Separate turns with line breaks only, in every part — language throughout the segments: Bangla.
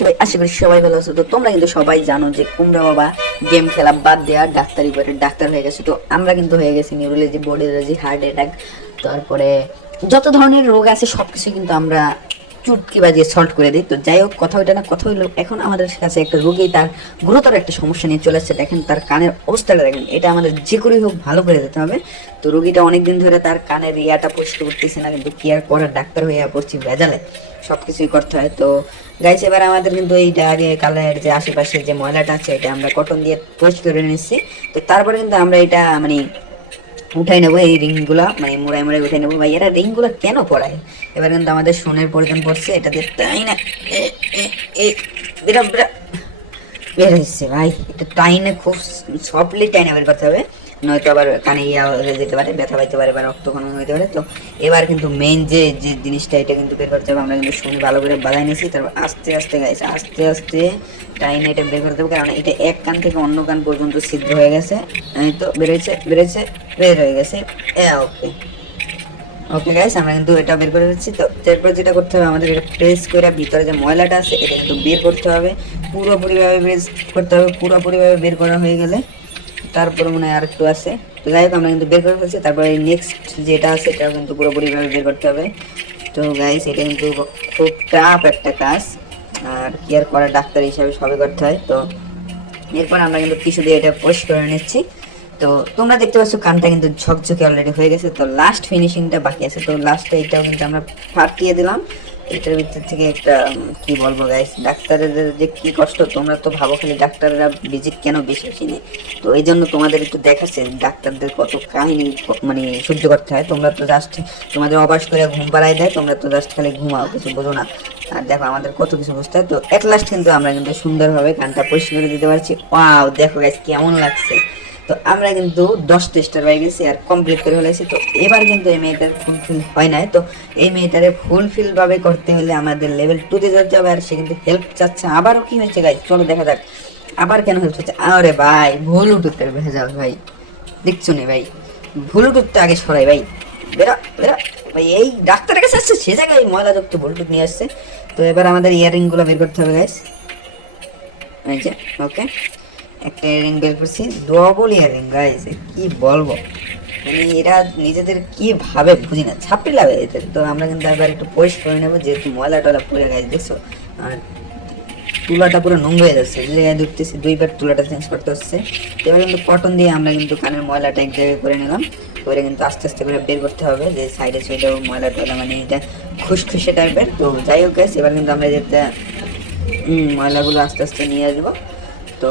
সবাই? ভালো সবাই জানো যে ডাক্তারি হয়ে গেছে। হয়ে হার্ট অ্যাটাক তারপরে যত ধরনের রোগ আছে সবকিছু কিন্তু আমরা চুটকি বাজিয়ে সল্ট করে দিই। তো যাই হোক, কথা ওইটা না, কথা হইল, এখন আমাদের কাছে একটা রোগী তার গুরুতর একটা সমস্যা নিয়ে চলে আসছে। দেখেন তার কানের অবস্থাটা দেখেন, এটা আমাদের যে করেই হোক ভালো করে দিতে হবে। তো রোগীটা অনেকদিন ধরে তার কানের ইয়াটা পরিষ্কার করতেছে না, কিন্তু কি আর করার? ডাক্তার হয়ে পড়ছি ভেজালে। সব কিছুই করতে হয়। তো গাইস এবার আমাদের কিন্তু এইটা আগে কালের যে আশেপাশে যে ময়লাটা আছে, এটা আমরা কটন দিয়ে পরিষ্কার করে নিচ্ছি। তো তারপরে কিন্তু আমরা এটা মানে উঠাই নেব এই রিংগুলা মানে মোড়াই মোড়াই উঠাই নেব। ভাই, এরা রিংগুলো কেন পড়ায় এবার কিন্তু আমাদের সোনের প্রয়োজন পড়ছে, এটা দিয়ে তাই না? বেরা বেরা বের হচ্ছে ভাই, এটা টাইনে খুব সফটলি টাইনে বের করতে হবে। নয়তো আবার কানে ইয়া হয়ে যেতে পারে, ব্যথা পাইতে পারে বা রক্তক্ষরণ হইতে পারে। তো এবার কিন্তু মেইন যে যে জিনিসটা এটা কিন্তু বের করতে হবে। আমরা কিন্তু শুনে ভালো করে বাজাই নিয়েছি। তারপর আস্তে আস্তে গাইছে আস্তে আস্তে টাইনে এটা বের করতে হবে। কারণ এটা এক কান থেকে অন্য কান পর্যন্ত সিদ্ধ হয়ে গেছে। তো বেরোয়েছে বেরোয়েছে বের হয়ে গেছে। ওকে ওকে গাইস আমরা কিন্তু এটা বের করে দিচ্ছি। তো তারপর যেটা করতে হবে, আমাদের এটা প্রেস করে ভিতরে যে ময়লাটা আছে, এটা কিন্তু বের করতে হবে। পুরোপুরিভাবে প্রেস করতে হবে, পুরোপুরিভাবে বের করা হয়ে গেলে। তারপর মনে হয় আর একটু আছে। তো যাই হোক, আমরা কিন্তু বের করে ফেলছি। তারপরে নেক্সট যেটা আছে এটাও কিন্তু পুরোপুরিভাবে বের করতে হবে। তো গাইস এটা কিন্তু খুব টাফ একটা কাজ। আর কি আর করা ডাক্তার হিসাবে সবে করতে হয়। তো এরপর আমরা কিন্তু কিছু দিয়ে এটা পরিষ্কার করে নিচ্ছি। তো তোমরা দেখতে পাচ্ছ কানটা কিন্তু ঝকঝকে অলরেডি হয়ে গেছে। তো লাস্ট ফিনিশিংটা বাকি আছে। তো লাস্টে এটাও কিন্তু আমরা ফাটিয়ে দিলাম। এটার ভিতর থেকে একটা কি বলব গাইস ডাক্তারের যে কি কষ্ট, তোমরা তো ভাবো খালি ডাক্তাররা ভিজিট কেন বেশি বেশি নেই তো এই জন্য তোমাদের একটু দেখাচ্ছে ডাক্তারদের কত কাহিনী মানে সহ্য করতে হয়। তোমরা তো জাস্ট তোমাদের অবাস করে ঘুম পাড়াই দেয়, তোমরা তো জাস্ট খালি ঘুমাও, কিছু বোঝো না। আর দেখো আমাদের কত কিছু বুঝতে হয়। তো এট লাস্ট কিন্তু আমরা কিন্তু সুন্দরভাবে কানটা পরিষ্কার করে দিতে পারছি। ওয়াও দেখো গাইস কেমন লাগছে। তো আমরা কিন্তু দশটা স্টার পাই গেছি আর কমপ্লিট করে ফেলেছি তো এবার কিন্তু এই মেয়েটার ফুলফিল হয় নাই। তো এই মেয়েটারে ফুলফিল ভাবে করতে হলে আমাদের লেভেল টুতে যেতে হবে আর সে কিন্তু হেল্প চাচ্ছে। আবারও কি হয়েছে গাইজ চলো দেখা যাক। আবার কেন হেল্প চাচ্ছে? আরে ভাই, ভুল উঠতে ভেজাল ভাই। দেখছ নি ভাই? ভুল উঠতে আগে সরাই ভাই। বেরা বেরা। ভাই, এই ডাক্তারের কাছে আসছে, সে জায়গায় ময়লা যুক্ত ভুলটুক নিয়ে আসছে। তো এবার আমাদের ইয়ারিংগুলো বের করতে হবে গাইস ওকে একটা ইয়ারিং বের করছি ডবল ইয়ারিং গাইস কি বলব? মানে এরা নিজেদের কি ভাবে বুঝি না ছাপড়ি লাগে এদের। তো আমরা কিন্তু এবার একটু পরিষ্কার করে নেব যেহেতু ময়লা টয়লা পড়ে গেছে দেখছ? আর তুলাটা পুরো নোংরা হয়ে যাচ্ছে জায়গায় ধরতেছি দুইবার তুলাটা চেঞ্জ করতে হচ্ছে। এবার কিন্তু কটন দিয়ে আমরা কিন্তু কানের ময়লাটা এক জায়গায় করে নিলাম। করে কিন্তু আস্তে আস্তে করে বের করতে হবে যে সাইডে সাইডে ময়লা টয়লা মানে এটা খুশখুশে টাইপের। তো যাই হোক guys, এবার কিন্তু আমরা হুম, ময়লাগুলো আস্তে আস্তে নিয়ে আসব। তো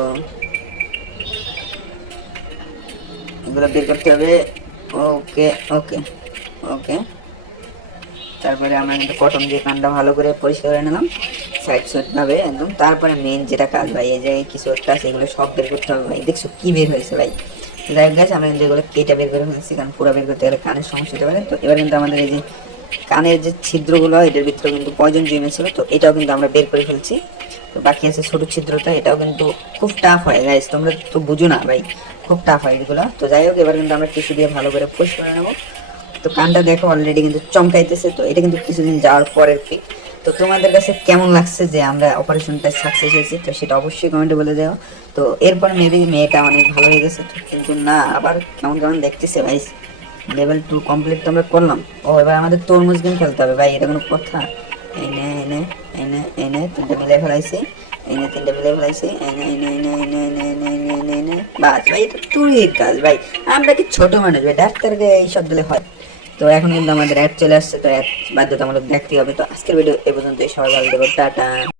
এগুলো বের করতে হবে। ওকে ওকে ওকে। তারপরে আমরা কিন্তু কটন দিয়ে কানটা ভালো করে পরিষ্কার করে নিলাম সাইড সাইড ভাবে একদম। তারপরে মেন যেটা কাজ ভাই, এই জায়গায় কিছু একটা আছে, এগুলো সব বের করতে হবে ভাই। দেখছ কি বের হয়েছে ভাই? যাই হোক আমরা কিন্তু এগুলো কেটে বের করে ফেলছি, কারণ পুরো বের করতে গেলে কানের সমস্যা হতে পারে। তো এবার কিন্তু আমাদের এই যে কানের যে ছিদ্রগুলো, এটার ভিতরে কিন্তু পয়জন জমেছিল তো এটাও কিন্তু আমরা বের করে ফেলছি। তো বাকি আছে ছোট ছিদ্রটা, এটাও কিন্তু খুব টাফ হয় গাইস তোমরা তো বুঝো না ভাই, খুব টাফ হয় এগুলো। তো যাই হোক, এবার কিন্তু আমরা টিস্যু দিয়ে ভালো করে পরিষ্কার করে নেব। তো কানটা দেখো অলরেডি কিন্তু চমকাইতেছে, তো এটা কিন্তু কিছুদিন যাওয়ার পরের পিক তো তোমাদের কাছে কেমন লাগছে যে আমরা অপারেশনটা সাকসেস হয়েছি? তো সেটা অবশ্যই কমেন্টে বলে দাও তো এরপর মেবি মেয়েটা অনেক ভালো হয়ে গেছে কিন্তু না, আবার কেমন কেমন দেখতেছে ভাই। লেভেল টু কমপ্লিট তো আমরা করলাম। ও, এবার আমাদের তরমুজ গেম খেলতে হবে ভাই, এটা কোনো কথা। এনে ভাই আমরা কি ছোট মানুষ ভাই ডাক্তারকে এইসব দিলে হয় তো এখন কিন্তু আমাদের অ্যাড চলে আসছে তো অ্যাড বাধ্যতামূলক দেখতে হবে তো আজকের ভিডিও এ পর্যন্ত সবাই ভালো টাটা